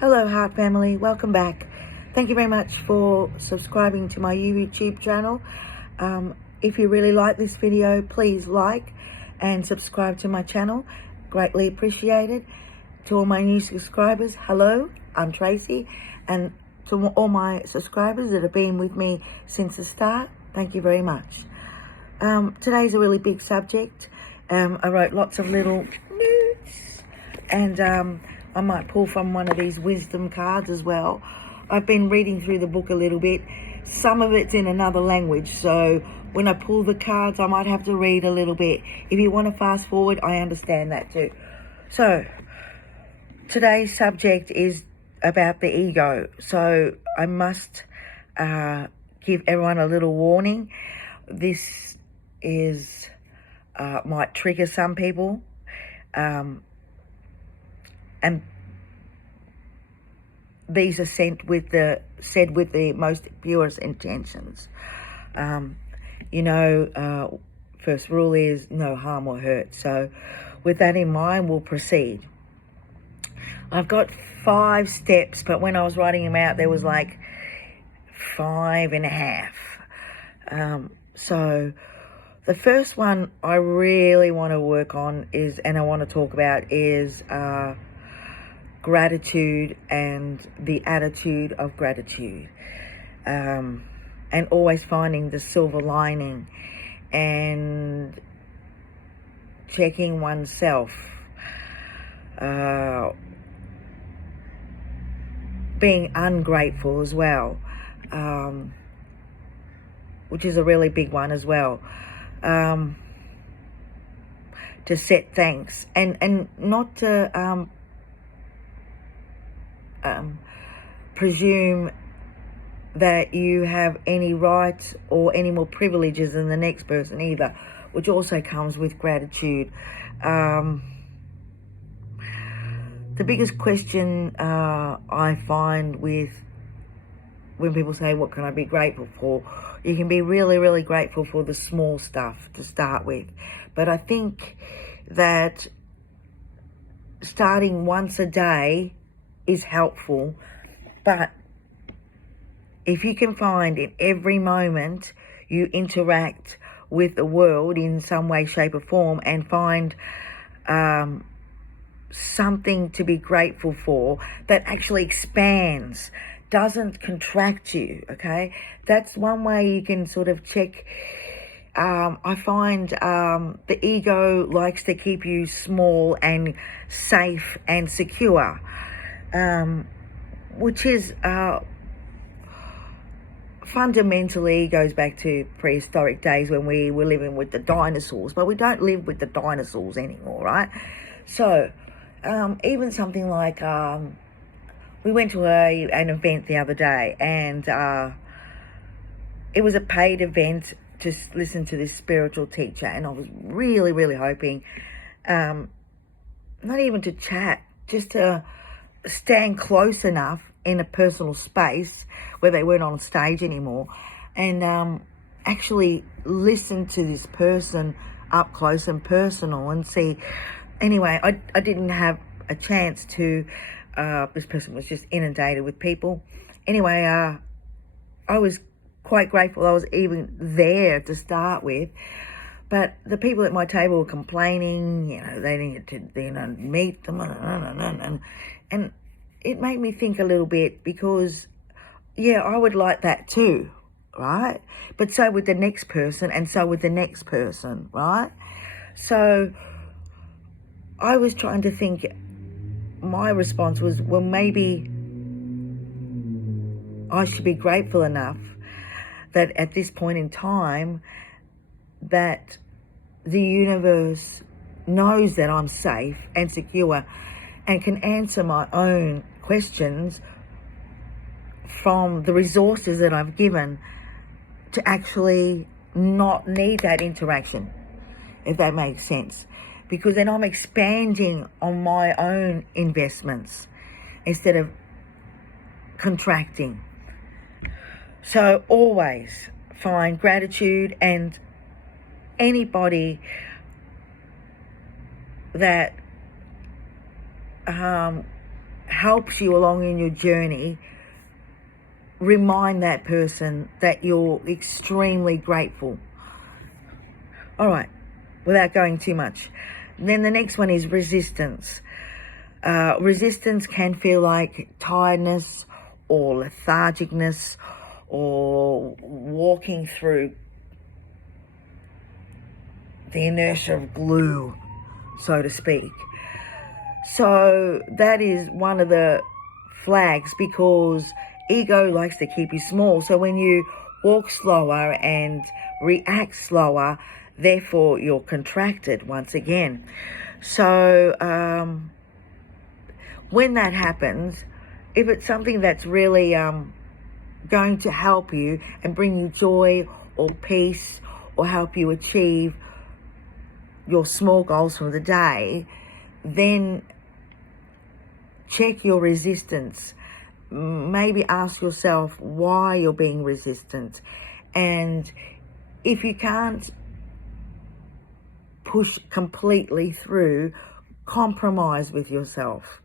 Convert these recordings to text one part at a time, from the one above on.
Hello Heart Family, welcome back. Thank you very much for subscribing to my YouTube channel. If you really like this video, please like and subscribe to my channel. Greatly appreciated. To all my new subscribers, hello, I'm Tracy. And to all my subscribers that have been with me since the start, thank you very much. Today's a really big subject. I wrote lots of little notes and I might pull from one of these wisdom cards as well. I've been reading through the book a little bit. Some of it's in another language, so when I pull the cards, I might have to read a little bit. If you want to fast forward, I understand that too. So, today's subject is about the ego. So, I must give everyone a little warning. This might trigger some people. And these are said with the most purest intentions. First rule is no harm or hurt. So with that in mind, we'll proceed. I've got 5 steps, but when I was writing them out, there was like 5.5. So the first one I really want to work on and I want to talk about is gratitude and the attitude of gratitude, and always finding the silver lining and checking oneself, being ungrateful as well, which is a really big one as well. To set thanks and not to presume that you have any rights or any more privileges than the next person either, which also comes with gratitude. The biggest question I find when people say, what can I be grateful for? You can be really, really grateful for the small stuff to start with. But I think that starting once a day is helpful, but if you can find in every moment you interact with the world in some way, shape or form and find something to be grateful for that actually expands, doesn't contract you, okay? That's one way you can sort of check. I find the ego likes to keep you small and safe and secure, which is fundamentally goes back to prehistoric days when we were living with the dinosaurs, but we don't live with the dinosaurs anymore, right? So even something like we went to an event the other day, and it was a paid event to listen to this spiritual teacher, and I was really, really hoping not even to chat, just to stand close enough in a personal space where they weren't on stage anymore, and actually listen to this person up close and personal and see. Anyway, I didn't have a chance to. This person was just inundated with people. Anyway, I was quite grateful I was even there to start with. But the people at my table were complaining, they needed to, meet them, and it made me think a little bit, because, yeah, I would like that too, right? But so would the next person, and so would the next person, right? So I was trying to think, my response was, well, maybe I should be grateful enough that at this point in time that the universe knows that I'm safe and secure and can answer my own questions from the resources that I've given, to actually not need that interaction, if that makes sense. Because then I'm expanding on my own investments instead of contracting. So always find gratitude, and anybody that helps you along in your journey, remind that person that you're extremely grateful. All right, without going too much. Then the next one is resistance. Resistance can feel like tiredness or lethargicness or walking through the inertia of glue, so to speak. So that is one of the flags, because ego likes to keep you small. So when you walk slower and react slower, therefore you're contracted once again. So when that happens, if it's something that's really going to help you and bring you joy or peace or help you achieve your small goals for the day, then check your resistance. Maybe ask yourself why you're being resistant. And if you can't push completely through, compromise with yourself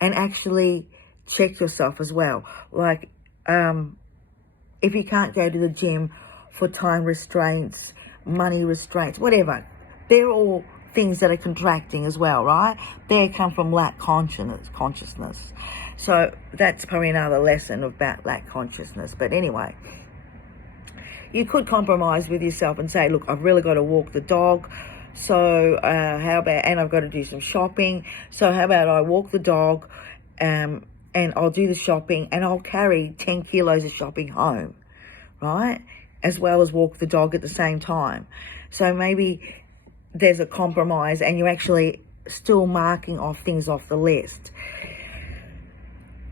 and actually check yourself as well. Like, if you can't go to the gym for time restraints, money restraints, whatever, they're all things that are contracting as well, right? They come from lack consciousness. So that's probably another lesson about lack consciousness. But anyway, you could compromise with yourself and say, look, I've really got to walk the dog. So how about, and I've got to do some shopping. So how about I walk the dog and I'll do the shopping and I'll carry 10 kilos of shopping home, right? As well as walk the dog at the same time. So maybe there's a compromise and you're actually still marking off things off the list.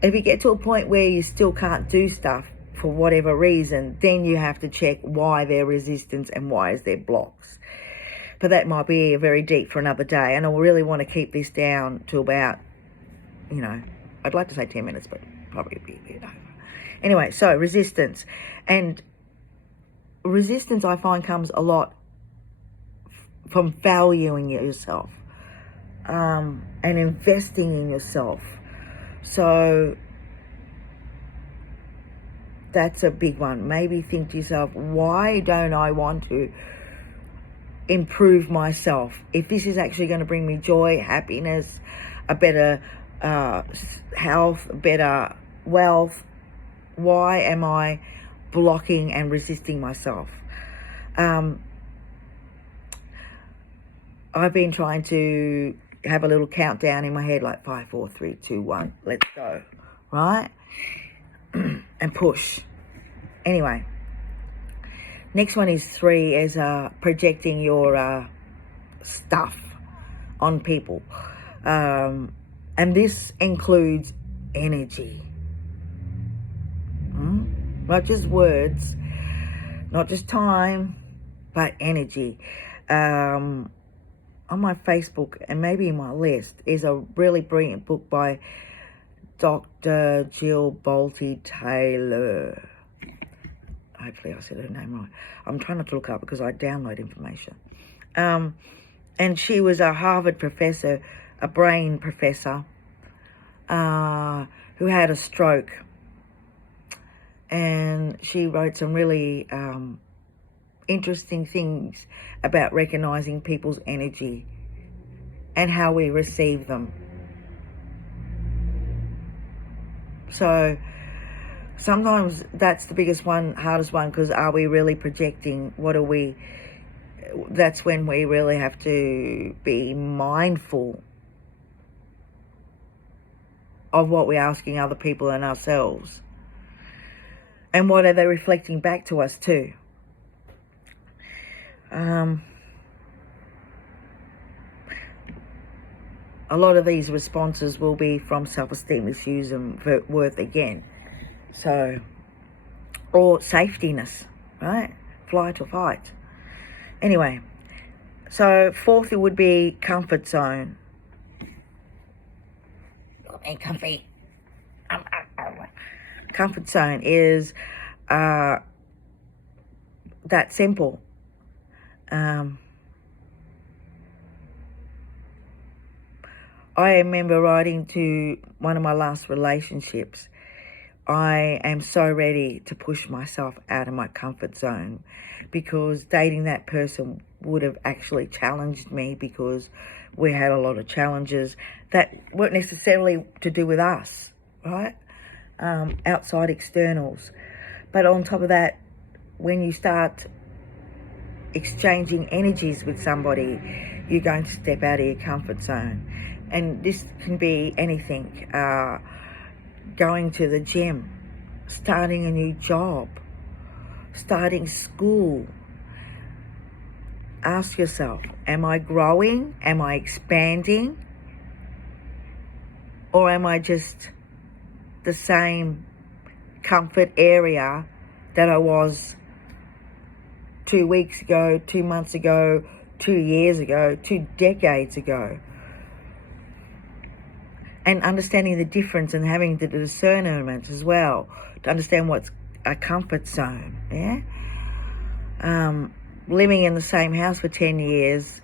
If you get to a point where you still can't do stuff for whatever reason, then you have to check why there's resistance and why is there blocks. But that might be very deep for another day, and I really want to keep this down to about, I'd like to say 10 minutes, but probably be a bit over. Anyway, so resistance. And resistance, I find, comes a lot from valuing yourself and investing in yourself. So that's a big one. Maybe think to yourself, why don't I want to improve myself? If this is actually going to bring me joy, happiness, a better health, better wealth, why am I blocking and resisting myself? I've been trying to have a little countdown in my head, like 5, 4, 3, 2, 1, let's go, right? And push. Anyway, next one is 3, is projecting your stuff on people. And this includes energy. Not just words, not just time, but energy. On my Facebook and maybe in my list is a really brilliant book by Dr. Jill Bolte Taylor. Hopefully I said her name right. I'm trying not to look up because I download information. And she was a Harvard professor, a brain professor, who had a stroke. And she wrote some really interesting things about recognizing people's energy and how we receive them. So sometimes that's the biggest one, hardest one, because are we really projecting? What are we? That's when we really have to be mindful of what we're asking other people and ourselves. And what are they reflecting back to us too? A lot of these responses will be from self-esteem issues and worth again. So, or safetyness, right? Flight or fight. Anyway, so 4th, it would be comfort zone. And comfy. Comfort zone is that simple. I remember writing to one of my last relationships, I am so ready to push myself out of my comfort zone, because dating that person would have actually challenged me, because we had a lot of challenges that weren't necessarily to do with us, right? Outside externals. But on top of that, when you start exchanging energies with somebody, you're going to step out of your comfort zone. And this can be anything. Going to the gym, starting a new job, starting school. Ask yourself, am I growing? Am I expanding? Or am I just the same comfort area that I was 2 weeks ago, 2 months ago, 2 years ago, 2 decades ago? And understanding the difference and having the discernment as well to understand what's a comfort zone, yeah? Living in the same house for 10 years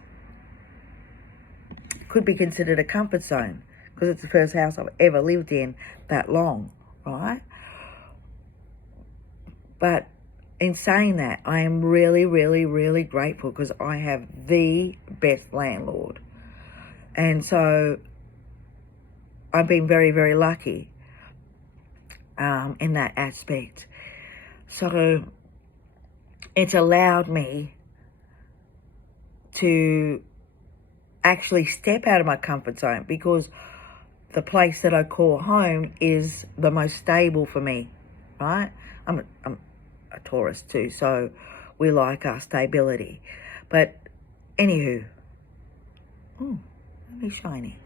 could be considered a comfort zone, because it's the first house I've ever lived in that long, right? But in saying that, I am really, really, really grateful, because I have the best landlord. And so I've been very, very lucky in that aspect. So it's allowed me to actually step out of my comfort zone, because the place that I call home is the most stable for me, right? I'm a Taurus too, so we like our stability. But anywho, really shiny.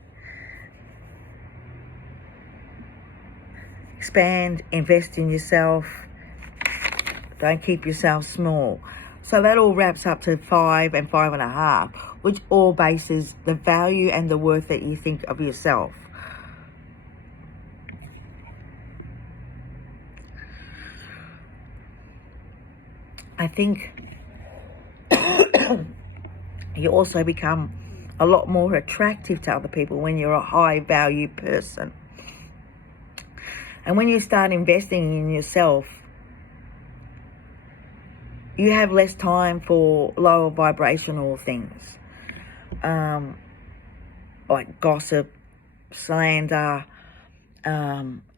Expand, invest in yourself. Don't keep yourself small. So that all wraps up to 5 and 5.5, which all bases the value and the worth that you think of yourself. I think you also become a lot more attractive to other people when you're a high value person. And when you start investing in yourself, you have less time for lower vibrational things, like gossip, slander,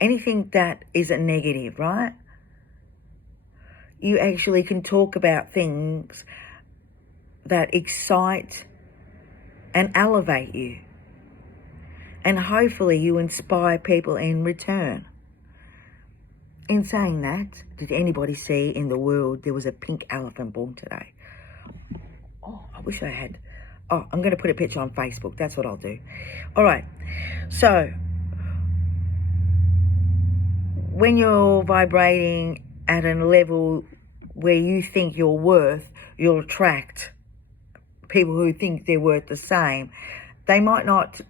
anything that is a negative, right? You actually can talk about things that excite and elevate you. And hopefully you inspire people in return. In saying that, did anybody see in the world there was a pink elephant born today? Oh, I wish I had. Oh, I'm going to put a picture on Facebook. That's what I'll do. All right. So, when you're vibrating at a level where you think you're worth, you'll attract people who think they're worth the same. They might not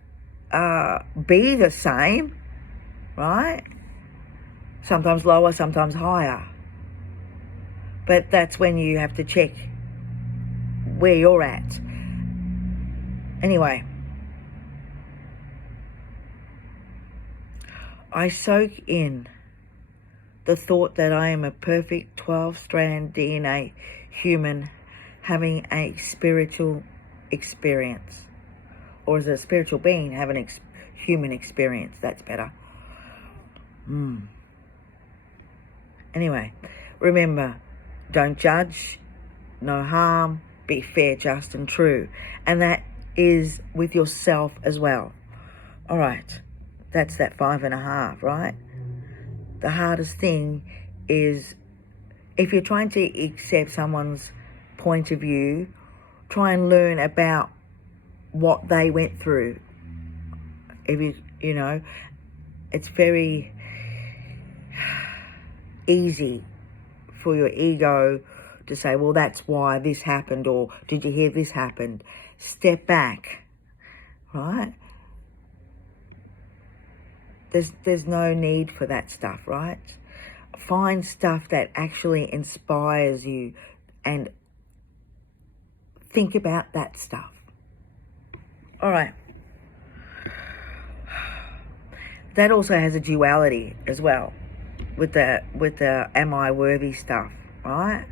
be the same, right? Sometimes lower, sometimes higher. But that's when you have to check where you're at. Anyway, I soak in the thought that I am a perfect 12-strand DNA human having a spiritual experience. Or as a spiritual being having a human experience. That's better. Anyway, remember, don't judge, no harm, be fair, just and true. And that is with yourself as well. All right, that's that 5.5, right? The hardest thing is, if you're trying to accept someone's point of view, try and learn about what they went through. If you know, it's very easy for your ego to say, well, that's why this happened, or did you hear this happened? Step back, right? There's no need for that stuff, right? Find stuff that actually inspires you and think about that stuff. All right. that also has a duality as well with the am I worthy stuff, right?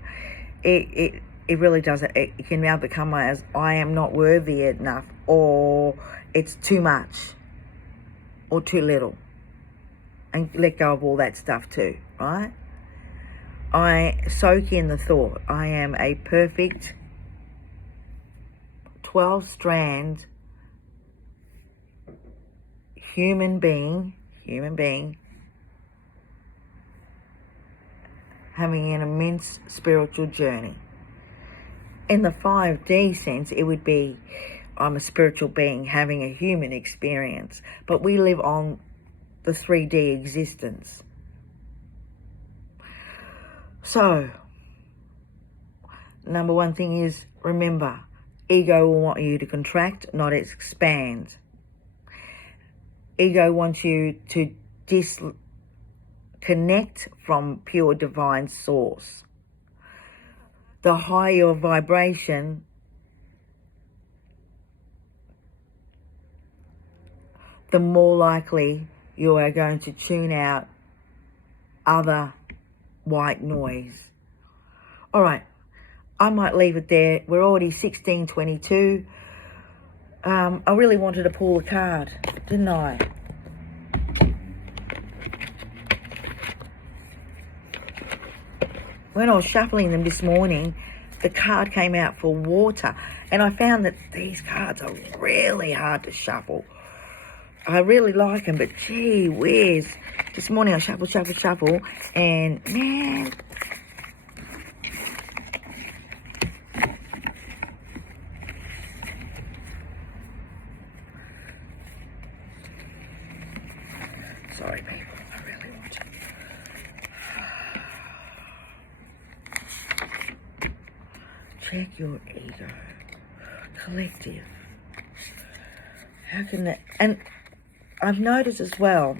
It really does. It can now become as I am not worthy enough, or it's too much or too little, and let go of all that stuff too, right? I soak in the thought I am a perfect 12-strand human being having an immense spiritual journey. In the 5D sense, it would be I'm a spiritual being having a human experience, but we live on the 3D existence. So, number one thing is, remember, ego will want you to contract, not expand. Ego wants you to disconnect from pure divine source. The higher your vibration, the more likely you are going to tune out other white noise. All right, I might leave it there. We're already 16:22. I really wanted to pull a card, didn't I? When I was shuffling them this morning, the card came out for water, and I found that these cards are really hard to shuffle. I really like them, but gee whiz. This morning I shuffle, and man, sorry people, I really want to. Check your ego. Collective. How can that... And I've noticed as well,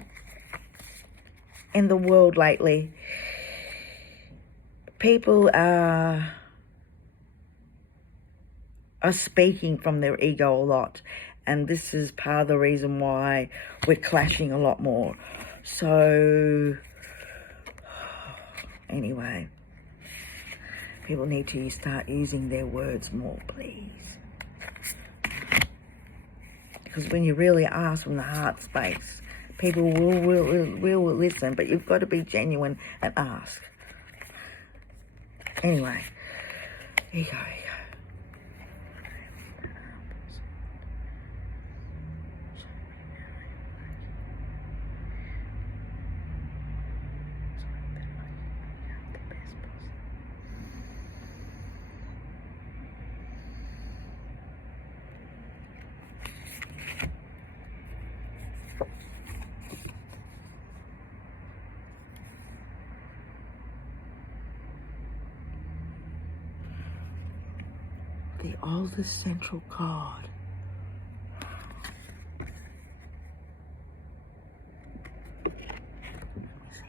in the world lately, people are speaking from their ego a lot. And this is part of the reason why we're clashing a lot more. So, anyway, people need to start using their words more, please. Because when you really ask from the heart space, people will listen, but you've got to be genuine and ask. Anyway, ego. The oldest central card. Let me see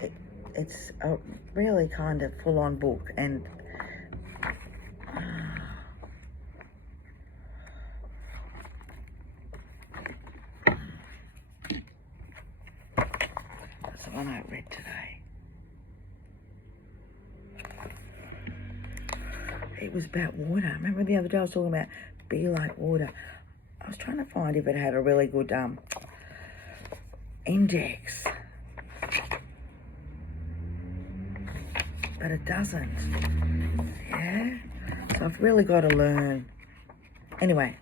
that. It's a really kind of full-on book, and that's the one I read today. It was about water. Remember the other day I was talking about be like water. I was trying to find if it had a really good index. But it doesn't. Yeah? So I've really got to learn. Anyway.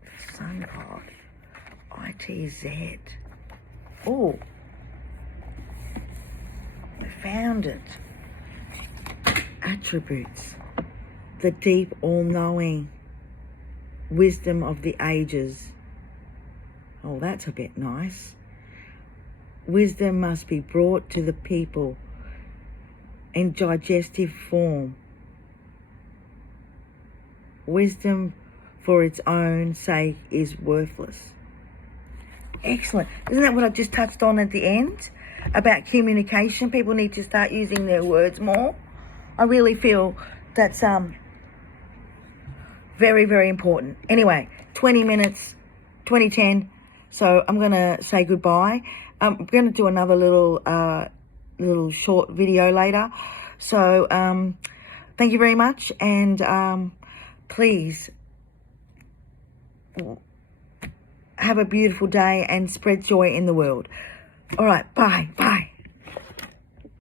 The Sun card. ITZ. Oh. I found it. Attributes. The deep, all-knowing wisdom of the ages. Oh, that's a bit nice. Wisdom must be brought to the people in digestive form. Wisdom for its own sake is worthless. Excellent. Isn't that what I just touched on at the end? About communication. People need to start using their words more. I really feel that's very, very important. Anyway, 20 minutes, 2010. So I'm going to say goodbye. I'm going to do another little short video later. So thank you very much. And please have a beautiful day and spread joy in the world. All right. Bye. Bye.